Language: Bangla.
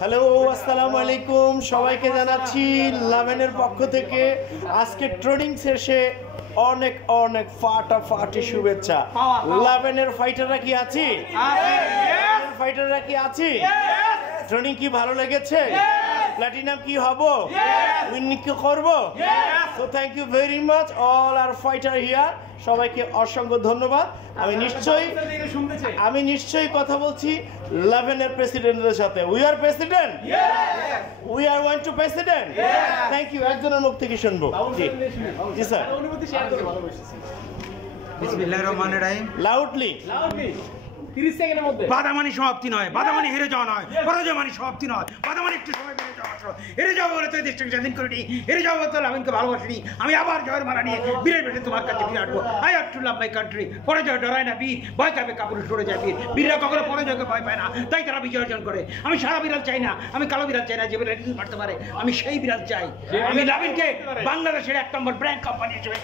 হ্যালো, আসসালামু আলাইকুম। সবাইকে জানাচ্ছি লাভেনের পক্ষ থেকে আজকে ট্রেনিং শেষে অনেক অনেক ফাটাফাটি শুভেচ্ছা। লাভেনের ফাইটাররা কি আছে? ফাইটাররা কি আছে? ট্রেনিং কি ভালো লেগেছে? প্ল্যাটিনাম কি হব? উইনিং কি করব? So thank you very much all our fighter here. সবাইকে অসংখ্য ধন্যবাদ। আমি নিশ্চয়ই কথা বলছি লাভেনের প্রেসিডেন্টের সাথে। We are president, we are want to president. Thank you. একজনের মুখ থেকে শুনবো। জি স্যার। বিসমিল্লাহির রহমানির রহিম। লাউডলি। 30 সেকেন্ডের মধ্যে বাদামানি সমাপ্তি নয়, বাদামানি হেরে যাওয়া নয়, পরাজয় মানে সমাপ্তি নয়। বাদামানি একটু সময় বেড়ে যাওয়া মাত্র। হেরে যাওয়া বলে তুই দেশটাকে স্বাধীন করে নি, হেরে যাওয়া বলে লাভেনকে ভালোবাসিনি। আমি আবার জয়ের মালা নিয়ে বীরের বেটে তোমার কাছে ফিরে আসবো। I have to love my country. পরাজয় ডরায় না বীর, ভয় কাপে কাপড়ে সরে যায় বীর। বীররা কখনো পরাজয়কে ভয় পায় না, তাই তারা বিজয় অর্জন করে। আমি সারা বিড়াল চাই না, আমি কালো বিড়াল চাই না যে বিড়াল মারতে পারে। আমি সেই বিড়াল চাই। আমি লাভেনকে বাংলাদেশের 1 নম্বর ব্র্যান্ড কোম্পানি হিসেবে